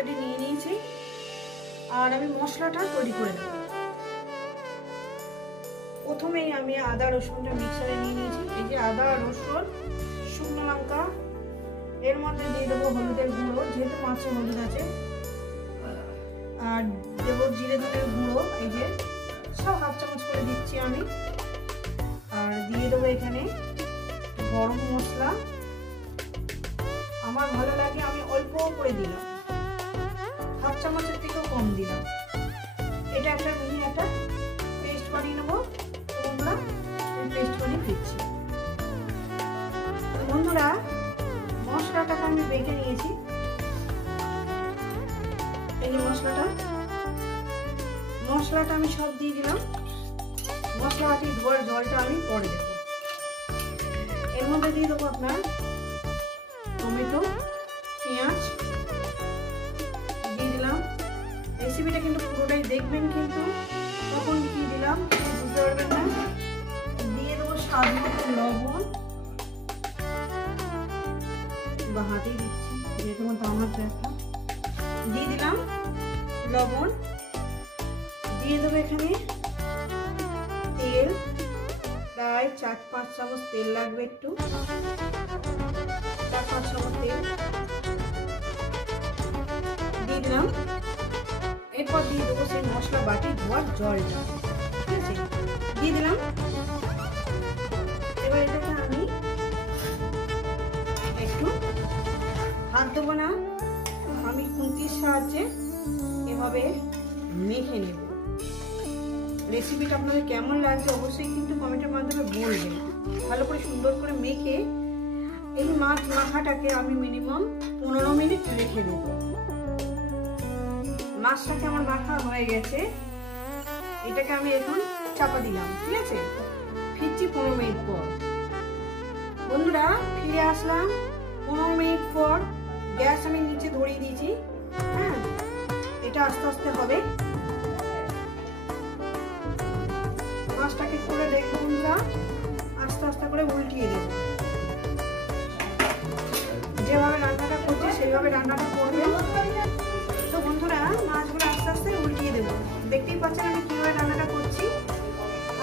Already নিয়ে নিয়েছি, আর আমি মশলাটা তৈরি করে নেব। প্রথমেই আমি আদা রসুনটা মিক্সারে নিয়ে নিয়েছি। এই যে আদা রসুন শুকনো লঙ্কা, এর মধ্যে দিয়ে দেবো হলুদের গুঁড়ো, যেহেতু মাছে হলুদ আছে, আর দেবো জিরে ধনের গুঁড়ো, এই যে সব হাফ চামচ করে দিচ্ছি আমি। আর দিয়ে দেবো এখানে গরম মশলা, আমার ভালো লাগে আমি অল্প করে দিলাম, হাফ চামচের থেকেও কম দিলাম। এটা একটা মিহি একটা পেস্ট বানিয়ে নেবো, তোমরা পেস্ট বানিয়ে দিচ্ছি। বন্ধুরা মশলাটাকে আমি বেটে নিয়েছি, এই যে মশলাটা আমি সব দিয়ে দিলাম। মশলা বাটি ধোয়ার জলটা আমি পরে দেবো। এর মধ্যে দিয়ে দেবো আপনার টমেটো, পেঁয়াজ দিয়ে দিলাম। রেসিপিটা কিন্তু পুরোটাই দেখবেন, কিন্তু তখন কি দিলাম বুঝতে পারবেন না। দিয়ে দেবো স্বাদ মতো লবণ, বা হাতেই দিচ্ছি যেহেতু আমার দেখা, দিয়ে দিলাম লবণ। দিয়ে দেবো এখানে তেল, প্রায় 4-5 চামচ তেল লাগবে, একটু 4-5 চামচ তেল দিয়ে দিলাম। এরপর দিয়ে দেবো সেই মশলা বাটি ধোয়ার জলটা, ঠিক আছে, দিয়ে দিলাম। এবার এটাকে আমি একটু হাত দেবো না, আমি খুন্তির সাহায্যে এভাবে মেখে নেব। রেসিপিটা আপনাদের কেমন লাগছে অবশ্যই কিন্তু কমেন্টের মাধ্যমে বলবেন। ভালো করে সুন্দর করে মেখে এই মাছ মাখাটাকে আমি মিনিমাম 15 মিনিট রেখে দেব। মাছটাকে আমার মাখা হয়ে গেছে, এটাকে আমি এখন চাপা দিলাম, ঠিক আছে। ফিরছি 15 মিনিট পর। বন্ধুরা ফিরে আসলাম 15 মিনিট পর। গ্যাস আমি নিচে ধরিয়ে দিয়েছি, হ্যাঁ, এটা আস্তে আস্তে হবে। মাছটাকে করে দেখবো বন্ধুরা, আস্তে আস্তে করে উল্টিয়ে দেব। যেভাবে রান্নাটা করছি সেইভাবে রান্নাটা করবে। তো বন্ধুরা মাছগুলো আস্তে আস্তে উল্টিয়ে দেবো। দেখতেই পাচ্ছেন আমি কিভাবে রান্নাটা করছি।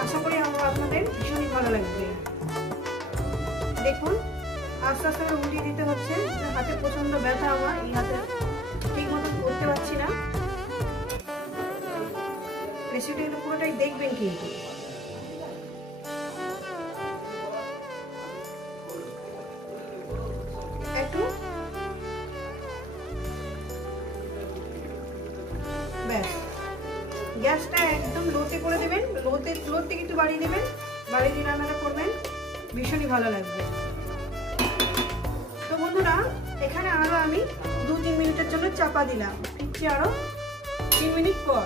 আশা করি আপনাদের ভীষণই ভালো লাগবে। দেখুন আস্তে আস্তে করে উল্টিয়ে দিতে হচ্ছে। হাতে প্রচন্ড ব্যথা, আমার এই হাতে ঠিক মতো করতে পারছি না। রেসিপিটা পুরোটাই দেখবেন কিন্তু। একটু ব্যাস, গ্যাসটা একদম লোতে করে দেবেন, লোর থেকে একটু বাড়িয়ে দেবেন, বাড়িয়ে দিয়ে রান্নাটা করবেন, ভীষণই ভালো লাগবে। তো বন্ধুরা এখানে আরো আমি 2-3 মিনিটের জন্য চাপা দিলাম। ফিরছি আরো 3 মিনিট পর,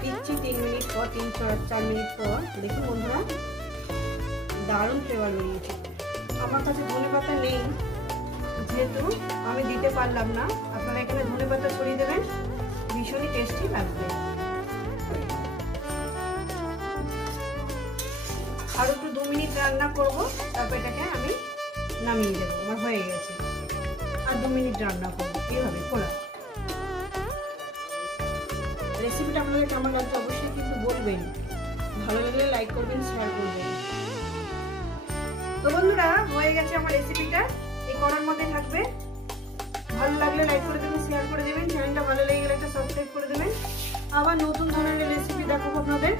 ফিরছি 3 মিনিট পর, 3-4 মিনিট পর। দেখুন বন্ধুরা দারুণ ফ্লেভার বেরিয়েছে। আমার কাছে ধনেপাতা নেই যেহেতু আমি দিতে পারলাম না, আপনারা এখানে ধনেপাতা ছড়িয়ে দেবেন, ভীষণই টেস্টি লাগবে। আর একটু 2 মিনিট রান্না করব, তারপর এটাকে আমি নামিয়ে দেবো। আমার হয়ে গেছে, আর 2 মিনিট রান্না করবো এইভাবে খোলা। রেসিপিটা আপনাদের কেমন লাগছে অবশ্যই কিন্তু বলবেন। ভালো লাগলে লাইক করবেন, শেয়ার করবেন। তো বন্ধুরা হয়ে গেছে আমার রেসিপিটা, এই কড়ার মধ্যে থাকবে। ভালো লাগলে লাইক করে দেবেন, শেয়ার করে দেবেন। চ্যানেলটা ভালো লেগে গেলে একটা সাবস্ক্রাইব করে দেবেন। আবার নতুন ধরনের রেসিপি দেখাবো আপনাদের।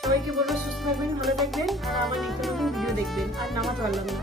সবাইকে বলবো সুস্থ থাকবেন, ভালো থাকবেন, আর আবার নিত্য নতুন ভিডিও দেখবেন। আর নামাতে পারলাম না।